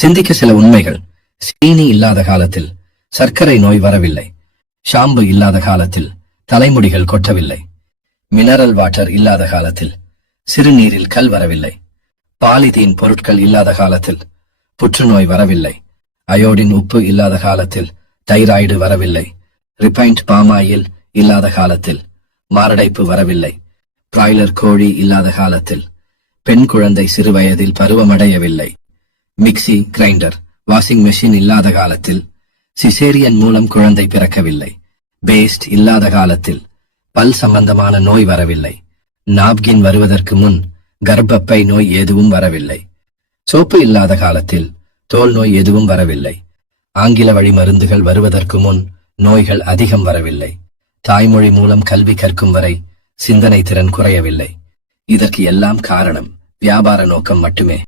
சிந்திக்க சில உண்மைகள். சீனி இல்லாத காலத்தில் சர்க்கரை நோய் வரவில்லை. ஷாம்பு இல்லாத காலத்தில் தலைமுடிகள் கொட்டவில்லை. மினரல் வாட்டர் இல்லாத காலத்தில் சிறுநீரில் கல் வரவில்லை. பாலிதீன் பொருட்கள் இல்லாத காலத்தில் புற்றுநோய் வரவில்லை. அயோடின் உப்பு இல்லாத காலத்தில் தைராய்டு வரவில்லை. ரிபைன்ட் பாமாயில் இல்லாத காலத்தில் மாரடைப்பு வரவில்லை. பிராய்லர் கோழி இல்லாத காலத்தில் பெண் குழந்தை சிறுவயதில் பருவமடையவில்லை. மிக்சி, கிரைண்டர், வாஷிங் மெஷின் இல்லாத காலத்தில் சிசேரியன் மூலம் குழந்தை பிறக்கவில்லை. பேஸ்ட் இல்லாத காலத்தில் பல் சம்பந்தமான நோய் வரவில்லை. நாப்கின் வருவதற்கு முன் கர்ப்பப்பை நோய் எதுவும் வரவில்லை. சோப்பு இல்லாத காலத்தில் தோல் நோய் எதுவும் வரவில்லை. ஆங்கில வழி மருந்துகள் வருவதற்கு முன் நோய்கள் அதிகம் வரவில்லை. தாய்மொழி மூலம் கல்வி கற்கும் வரை சிந்தனை திறன் குறையவில்லை. இதற்கு எல்லாம் காரணம் வியாபார நோக்கம் மட்டுமே.